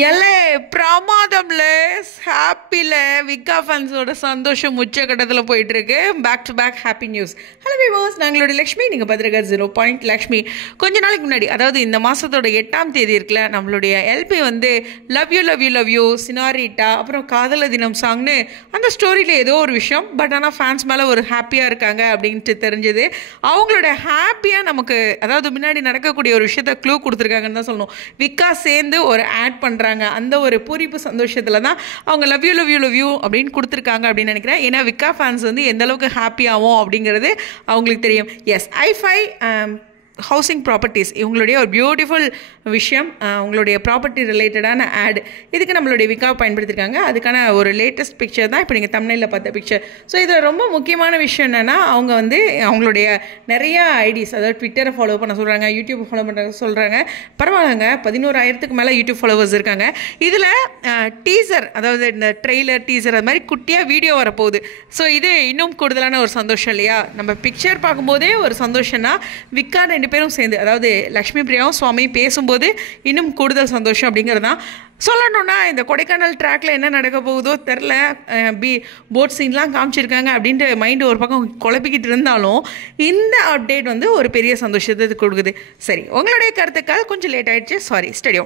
எல்லே பிரமாதம்ல ஹாப்பியில் விக்கா ஃபேன்ஸோட சந்தோஷம் உச்சக்கட்டத்தில் போயிட்டுருக்கு. Back to back happy news. Hello விவோஸ், நாங்களோட லக்ஷ்மி, நீங்கள் பார்த்துருக்க 0 லக்ஷ்மி. கொஞ்ச நாளைக்கு முன்னாடி, அதாவது இந்த மாதத்தோட 8ஆம் தேதி இருக்குல்ல, நம்மளுடைய எல்பி வந்து love you love you love you senorita அப்புறம் காதலர் தினம் சாங்னு அந்த ஸ்டோரியில் ஏதோ ஒரு விஷயம், பட் ஆனால் ஃபேன்ஸ் மேலே ஒரு ஹாப்பியாக இருக்காங்க அப்படின்ட்டு தெரிஞ்சது. அவங்களோட ஹாப்பியாக நமக்கு, அதாவது முன்னாடி நடக்கக்கூடிய ஒரு விஷயத்த க்ளூ கொடுத்துருக்காங்கன்னு தான் சொல்லணும். விக்கா சேர்ந்து ஒரு ஆட் பண்ணுறாங்க. அந்த ஒரு பூரிப்பு சந்தோஷத்தில் தான் அவங்க love you love you love you அப்படின்னு கொடுத்துருக்காங்க அப்படின்னு நினைக்கிறேன். ஏன்னா விக்கா ஃபேன்ஸ் வந்து எந்த அளவுக்கு ஹாப்பி ஆகும் அப்படிங்கிறது அவங்களுக்கு தெரியும். எஸ், ஐஃபை ஹவுசிங் ப்ராப்பர்ட்டிஸ் இவங்களுடைய ஒரு பியூட்டிஃபுல் விஷயம், அவங்களுடைய ப்ராப்பர்ட்டி ரிலேட்டடான ஆட். இதுக்கு நம்மளுடைய விக்காவை பயன்படுத்தியிருக்காங்க. அதுக்கான ஒரு லேட்டஸ்ட் பிக்சர் தான் இப்போ நீங்கள் தம்ப்நெயிலில் பார்த்த பிக்சர். ஸோ இதில் ரொம்ப முக்கியமான விஷயம் என்னென்னா, அவங்க வந்து அவங்களுடைய நிறைய ஐடிஸ், அதாவது ட்விட்டரை ஃபாலோ பண்ண சொல்கிறாங்க, யூடியூப் ஃபாலோ பண்ணுறாங்க சொல்கிறாங்க. பரவாயில்லைங்க, 11,000க்கு மேலே யூடியூப் ஃபாலோவர்ஸ் இருக்காங்க. இதில் டீசர், அதாவது இந்த ட்ரெய்லர் டீசர் அது மாதிரி குட்டியாக வீடியோ வரப்போகுது. ஸோ இது இன்னும் கூடுதலான ஒரு சந்தோஷம் இல்லையா? நம்ம பிக்சர் பார்க்கும்போதே ஒரு சந்தோஷம்னா, விக்கா 2 பேரும் சேர்ந்து, அதாவது லக்ஷ்மி பிரியாவும் சுவாமி பேசும்போது இன்னும் கூடுதல் சந்தோஷம் அப்படிங்கிறது தான். சொல்லணும்னா, இந்த கொடைக்கானல் ட்ராக்ல என்ன நடக்க போகுதோ தெரில, போட் சீன்லாம் காமிச்சிருக்காங்க அப்படின்ட்டு மைண்டு ஒரு பக்கம் குழப்பிக்கிட்டு இருந்தாலும், இந்த அப்டேட் வந்து ஒரு பெரிய சந்தோஷத்தை கொடுக்குது. சரி, உங்களுடைய கருத்துக்கள் கொஞ்சம் லேட் ஆகிடுச்சு, சாரி. ஸ்டடியோ.